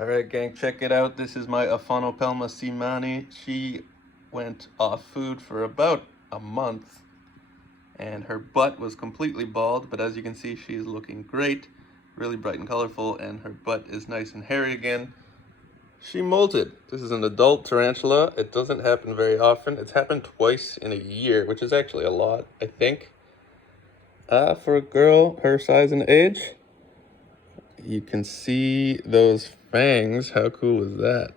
Alright gang, check it out. This is my aphonopelma seemani. She went off food for about a month and her butt was completely bald, but as you can see she's looking great, really bright and colorful, and her butt is nice and hairy again. She molted. This is an adult tarantula. It doesn't happen very often. It's happened twice in a year, which is actually a lot, I think. For a girl her size and age. You can see those fangs. How cool is that?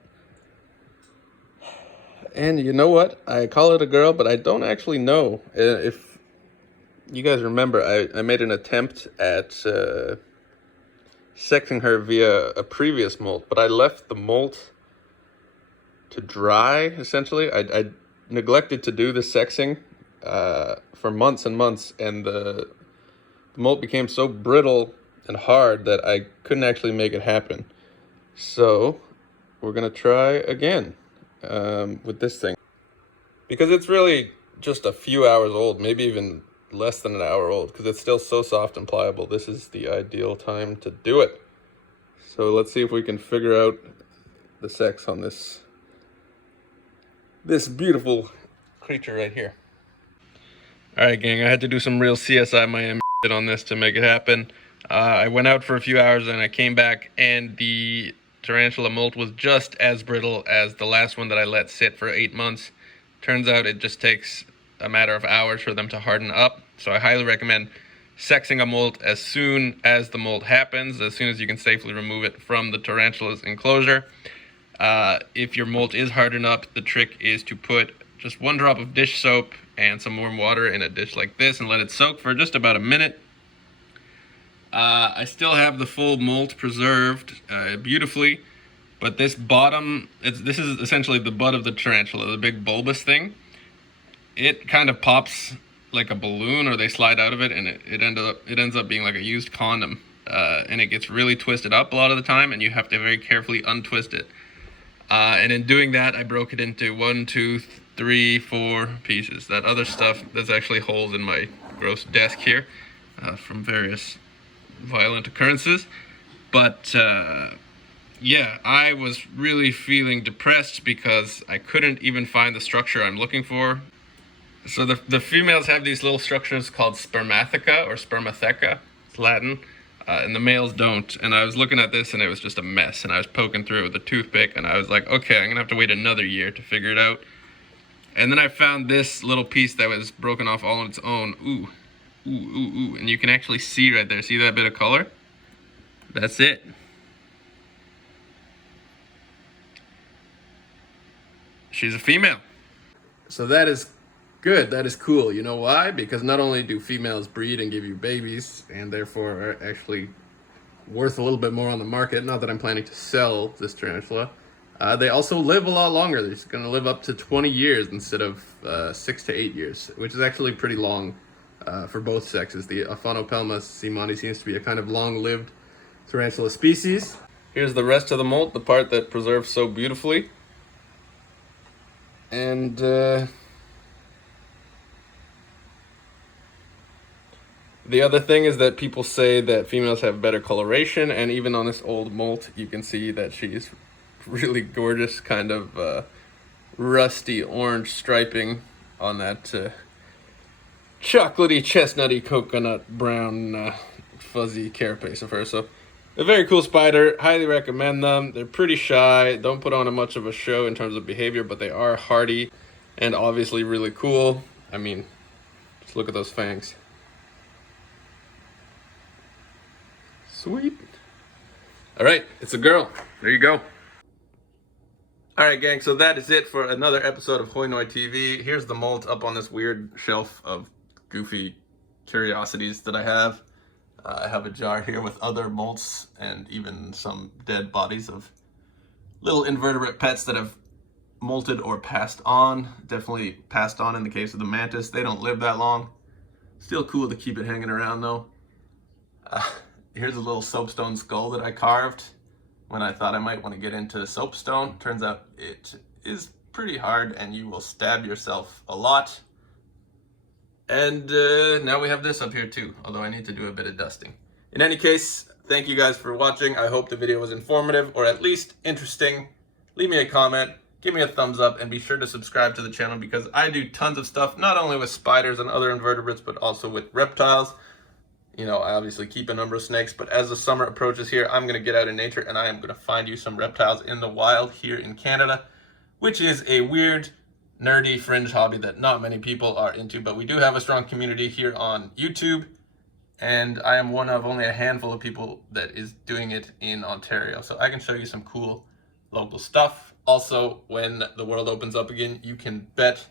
And you know what? I call it a girl, but I don't actually know. If you guys remember, I made an attempt at sexing her via a previous molt, but I left the molt to dry, essentially. I neglected to do the sexing for months and months, and the molt became so brittle and hard that I couldn't actually make it happen. So we're gonna try again with this thing, because it's really just a few hours old, maybe even less than an hour old, because it's still so soft and pliable. This is the ideal time to do it. So let's see if we can figure out the sex on this beautiful creature right here. All right, gang, I had to do some real CSI Miami on this to make it happen. I went out for a few hours and I came back, and the tarantula molt was just as brittle as the last one that I let sit for 8 months. Turns out it just takes a matter of hours for them to harden up. So I highly recommend sexing a molt as soon as the molt happens, as soon as you can safely remove it from the tarantula's enclosure. If your molt is hardened up, the trick is to put just 1 drop of dish soap and some warm water in a dish like this and let it soak for just about a minute. I still have the full molt preserved beautifully, but this bottom, this is essentially the butt of the tarantula, the big bulbous thing. It kind of pops like a balloon, or they slide out of it, and it ends up being like a used condom, and it gets really twisted up a lot of the time, and you have to very carefully untwist it. And in doing that, I broke it into 1, 2, 3, 4 pieces. That other stuff, there's actually holes in my gross desk here from various violent occurrences. But yeah, I was really feeling depressed because I couldn't even find the structure I'm looking for. So the females have these little structures called spermatheca or spermatheca, it's Latin, and the males don't. And I was looking at this and it was just a mess, and I was poking through it with a toothpick, and I was like, okay, I'm gonna have to wait another year to figure it out. And then I found this little piece that was broken off all on its own. Ooh, ooh, ooh, ooh. And you can actually see right there, see that bit of color? That's it. She's a female. So that is good, that is cool. You know why? Because not only do females breed and give you babies, and therefore are actually worth a little bit more on the market, not that I'm planning to sell this tarantula, they also live a lot longer. They're going to live up to 20 years instead of 6 to 8 years, which is actually pretty long for both sexes. The aphonopelma seemani seems to be a kind of long-lived tarantula species. Here's the rest of the molt, the part that preserves so beautifully. And the other thing is that people say that females have better coloration, and even on this old molt, you can see that she's really gorgeous, kind of rusty orange striping on that chocolatey, chestnutty, coconut brown, fuzzy carapace of her. So a very cool spider. Highly recommend them. They're pretty shy, don't put on much of a show in terms of behavior, but they are hardy and obviously really cool. I mean, just look at those fangs. Sweet. All right, it's a girl. There you go. All right, gang, so that is it for another episode of Hoi Noi TV. Here's the molt up on this weird shelf of goofy curiosities that I have. I have a jar here with other molts and even some dead bodies of little invertebrate pets that have molted or passed on. Definitely passed on in the case of the mantis. They don't live that long. Still cool to keep it hanging around though. Here's a little soapstone skull that I carved when I thought I might want to get into soapstone. Turns out it is pretty hard and you will stab yourself a lot. And now we have this up here too, although I need to do a bit of dusting. In any case, Thank you guys for watching. I hope the video was informative or at least interesting. Leave me a comment, give me a thumbs up, and be sure to subscribe to the channel because I do tons of stuff, not only with spiders and other invertebrates, but also with reptiles. You know, I obviously keep a number of snakes, but as the summer approaches here, I'm going to get out in nature and I am going to find you some reptiles in the wild here in Canada, which is a weird, nerdy, fringe hobby that not many people are into, but we do have a strong community here on YouTube, and I am one of only a handful of people that is doing it in Ontario, so I can show you some cool local stuff. Also, when the world opens up again, you can bet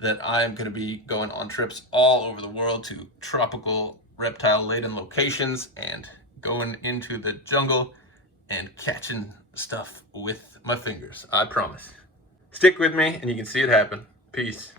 that I am going to be going on trips all over the world to tropical reptile-laden locations and going into the jungle and catching stuff with my fingers. I promise. Stick with me and you can see it happen. Peace.